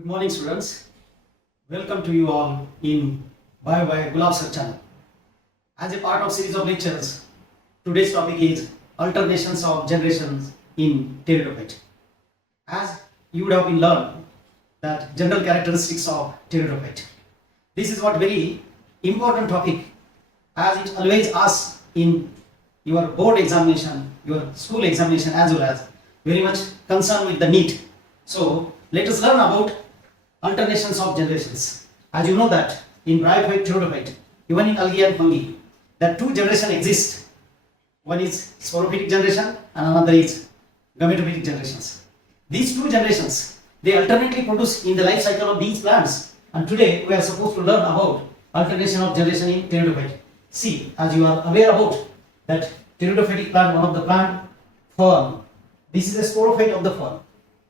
Good morning, students. Welcome to you all in Bio by Gulab Sir channel. As a part of series of lectures, today's topic is alternations of generations in Pteridophyte. As you would have been learned that general characteristics of Pteridophyte. This is what very important topic, as it always asks in your board examination, your school examination, as well as very much concerned with the NEET. So let us learn about alternations of generations. As you know that in Bryophyte, Pteridophyte, even in algae and fungi, that two generations exist. One is sporophytic generation and another is gametophytic generations. These two generations, they alternately produce in the life cycle of these plants. And today we are supposed to learn about alternation of generation in Pteridophyte. See, as you are aware about that Pteridophytic plant, one of the plant fern. This is a sporophyte of the fern.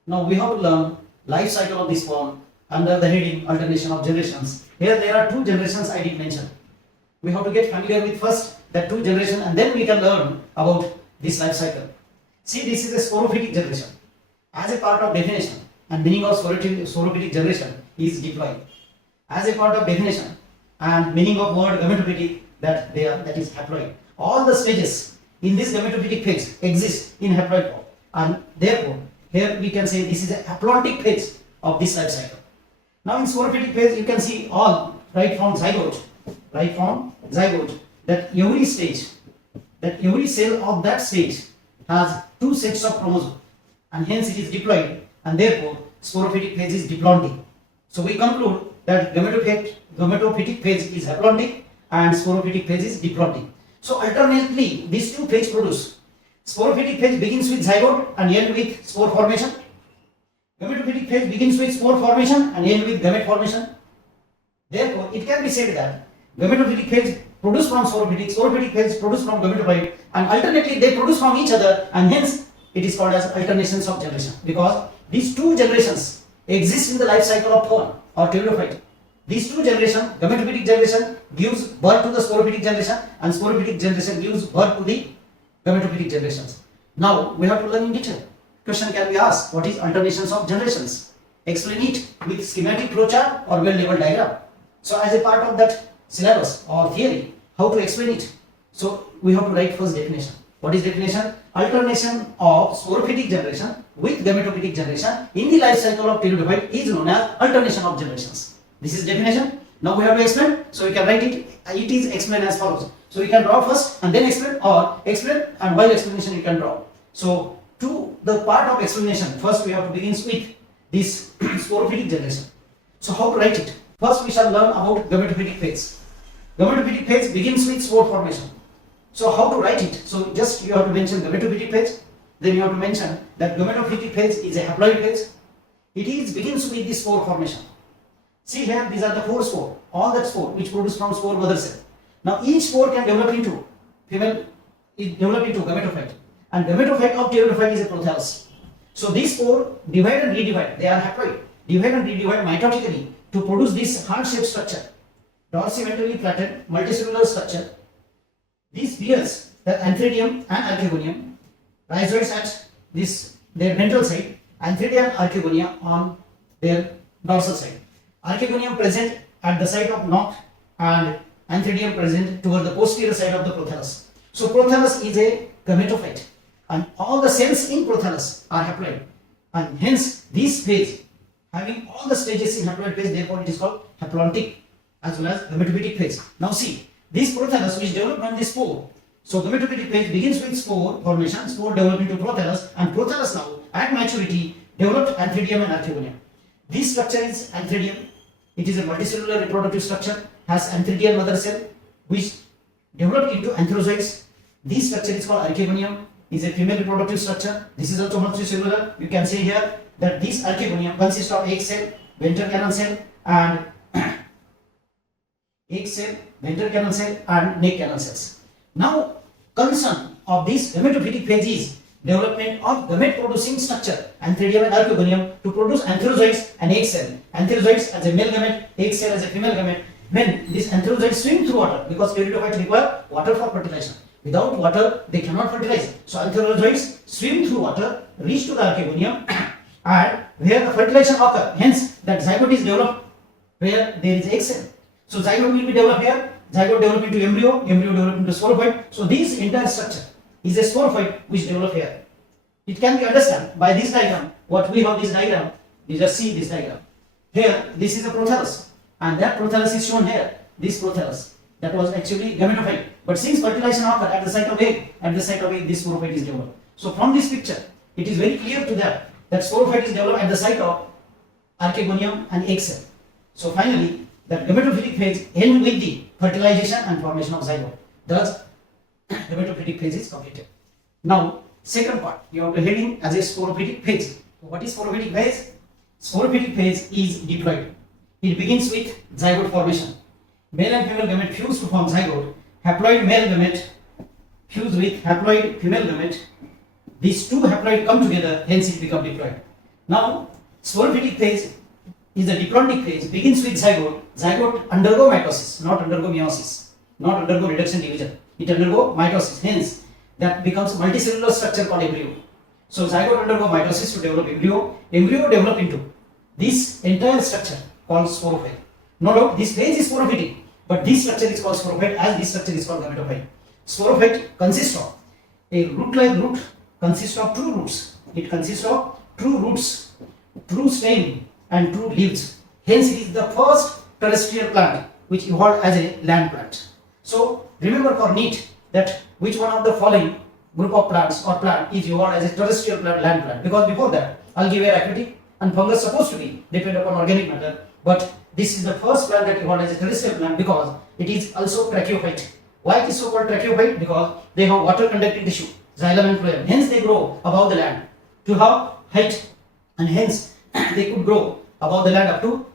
Now we have to learn life cycle of this fern under the heading alternation of generations. Here there are two generations I did mention. We have to get familiar with first that two generations and then we can learn about this life cycle. See, this is a sporophytic generation. As a part of definition and meaning of sporophytic generation is diploid. As a part of definition and meaning of word gametophytic, that is haploid. All the stages in this gametophytic phase exist in haploid form, and therefore here we can say this is a haplontic phase of this life cycle. Now in sporophytic phase you can see all right from zygote, that every stage, that every cell of that stage has two sets of chromosomes, and hence it is diploid, and therefore sporophytic phase is diplontic. So we conclude that gametophytic phase is haplontic and sporophytic phase is diplontic. So alternately these two phases produce. Sporophytic phase begins with zygote and ends with spore formation. Gametophytic phase begins with spore formation and ends with gamete formation. Therefore, it can be said that gametophytic phase produce from sporophytic phase produce from gametophyte, and alternately they produce from each other, and hence it is called as alternations of generation, because these two generations exist in the life cycle of fern or Pteridophyte. These two generations, gametophytic generation gives birth to the sporophytic generation, and sporophytic generation gives birth to the gametophytic generations. Now we have to learn in detail. Question can be asked, what is alternations of generations? Explain it with schematic flowchart or well-labeled diagram. So as a part of that syllabus or theory, how to explain it? So we have to write first definition. What is definition? Alternation of sporophytic generation with gametophytic generation in the life cycle of Pteridophyte is known as alternation of generations. This is definition. Now we have to explain, so we can write it. It is explained as follows. So we can draw first and then explain, or explain and while explanation you can draw. So to the part of explanation, first we have to begin with this sporophytic generation. So how to write it? First we shall learn about gametophytic phase. Gametophytic phase begins with spore formation. So how to write it? So just you have to mention gametophytic phase. Then you have to mention that gametophytic phase is a haploid phase. It begins with the spore formation. See here, these are the four spores, all that spore which produce from spore mother cell. Now each spore can develop into gametophyte, and gametophyte of Pteridophyte is a prothallus. So these spore divide and redivide, they are haploid, divide and redivide mitotically to produce this heart-shaped structure, dorsiventrally flattened multicellular structure. These bears the antheridium and archegonium, rhizoids at their ventral side, antheridia and archegonia on their dorsal side. Archegonium present at the site of knot and antheridium present toward the posterior side of the prothallus. So prothallus is a gametophyte, and all the cells in prothallus are haploid, and hence this phase having all the stages in haploid phase, therefore it is called haplontic as well as gametophytic phase. Now see, this prothallus which developed on this spore. So gametophytic phase begins with spore formation, spore develop into prothallus, and prothallus now at maturity developed antheridium and archegonium. This structure is antheridium. It is a multicellular reproductive structure, has antheridial mother cell which developed into antherozoids. This structure is called archegonium, is a female reproductive structure. This is also multicellular. You can see here that this archegonium consists of egg cell, ventral canal cell, and egg cell, ventral canal cell, and neck canal cells. Now, concern of this gametophytic phase is development of gamete producing structure, antheridium and archegonium, to produce antherozoids and egg cell. Antherozoids as a male gamete, egg cell as a female gamete. When these antherozoids swim through water, because Pteridophytes require water for fertilization. Without water, they cannot fertilize. So antherozoids swim through water, reach to the archegonium, and where the fertilization occurs. Hence, that zygote is developed where there is egg cell. So zygote will be developed here. Zygote develop into embryo, embryo develop into sporophyte. So this entire structure is a sporophyte which develop here. It can be understood by this diagram. What we have this diagram, you just see this diagram. Here, this is a prothallus, and that prothallus is shown here. This prothallus, that was actually gametophyte. But since fertilization occurred at the site of egg, this sporophyte is developed. So from this picture, it is very clear to that sporophyte is developed at the site of archegonium and egg cell. So finally, that gametophytic phase ends with the fertilization and formation of zygote. Thus, gametophytic phase is completed. Now, second part, you have to heading as a sporophytic phase. So what is sporophytic phase? Sporophytic phase is diploid. It begins with zygote formation. Male and female gamete fuse to form zygote. Haploid male gamete fuse with haploid female gamete. These two haploid come together, hence it becomes diploid. Now, sporophytic phase is the diplontic phase, begins with zygote. Zygote undergo mitosis, not undergo meiosis, not undergo reduction division. It undergo mitosis, hence that becomes multicellular structure called embryo. So zygote undergo mitosis to develop embryo. Embryo develop into this entire structure called sporophyte. No doubt this phase is sporophytic, but this structure is called sporophyte as this structure is called gametophyte. Sporophyte consists of a root-like root, consists of true roots. It consists of true roots, true stem and true leaves. Hence it is the first terrestrial plant which evolved as a land plant. So remember for NEET that which one of the following group of plants or plant is evolved as a terrestrial plant, land plant, because before that algae were aquatic and fungus supposed to be depend upon organic matter, but this is the first plant that evolved as a terrestrial plant because it is also tracheophyte. Why it is so called tracheophyte? Because they have water conducting tissue, xylem and phloem, hence they grow above the land to have height, and hence they could grow above the land up to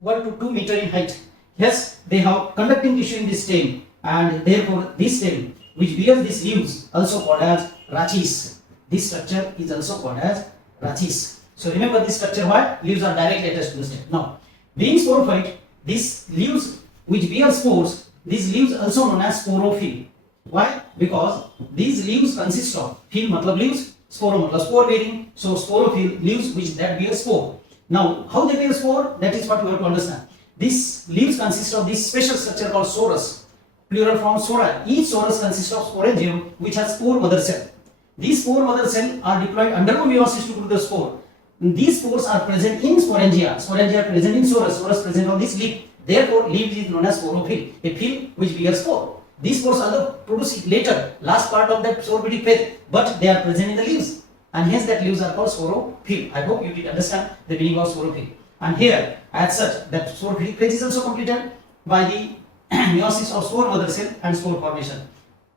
1 to 2 meter in height. Yes, they have conducting tissue in this stem, and therefore this stem which bears these leaves also called as rachis. This structure is also called as rachis. So remember this structure, why? Leaves are directly attached to the stem. Now, being sporophyte, these leaves which bear spores, these leaves also known as sporophyte. Why? Because these leaves consist of phyll matlab leaves, sporo matlab spore bearing, so sporophyll leaves which that bear spore. Now, how they bear spore? That is what we have to understand. These leaves consist of this special structure called sorus, plural form sora. Each sorus consists of sporangium which has spore mother cell. These spore mother cell are diploid undergo meiosis to produce spore. These spores are present in sporangia. Sporangia are present in sorus. Sorus present on this leaf. Therefore, leaf is known as sporophyll, a phyll which bears spore. These spores are produced later, last part of that sporophytic phase, but they are present in the leaves, and hence that leaves are called sporophyll. I hope you did understand the meaning of sporophyll. And here, as such, that sporophytic phase is also completed by the meiosis of spore mother cell and spore formation.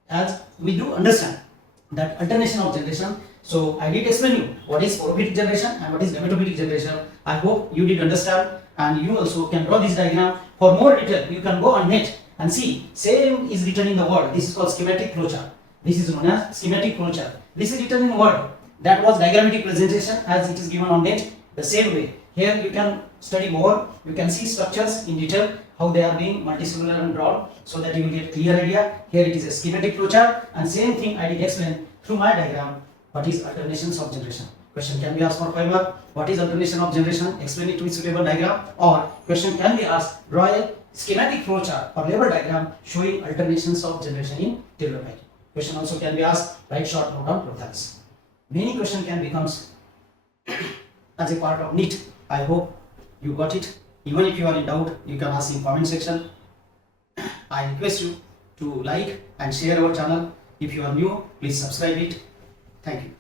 As we do understand that alternation of generation, so I did explain you what is sporophytic generation and what is gametophytic generation. I hope you did understand, and you also can draw this diagram. For more detail, you can go on net and see, same is written in the word. This is called schematic flowchart. This is known as schematic flowchart. This is written in word. That was diagrammatic presentation as it is given on net. The same way, here you can study more. You can see structures in detail, how they are being multicellular and drawn, so that you will get clear idea. Here it is a schematic flowchart, and same thing I did explain through my diagram. What is alternations of generation? Question can be asked for 5 marks. What is alternation of generation? Explain it with suitable diagram. Or question can be asked, draw a schematic flowchart or label diagram showing alternations of generation in Pteridophyte. Question also can be asked, write short note on prothallus. Many question can becomes as a part of NEET. I hope you got it. Even if you are in doubt, you can ask in comment section. I request you to like and share our channel. If you are new, please subscribe it. Thank you.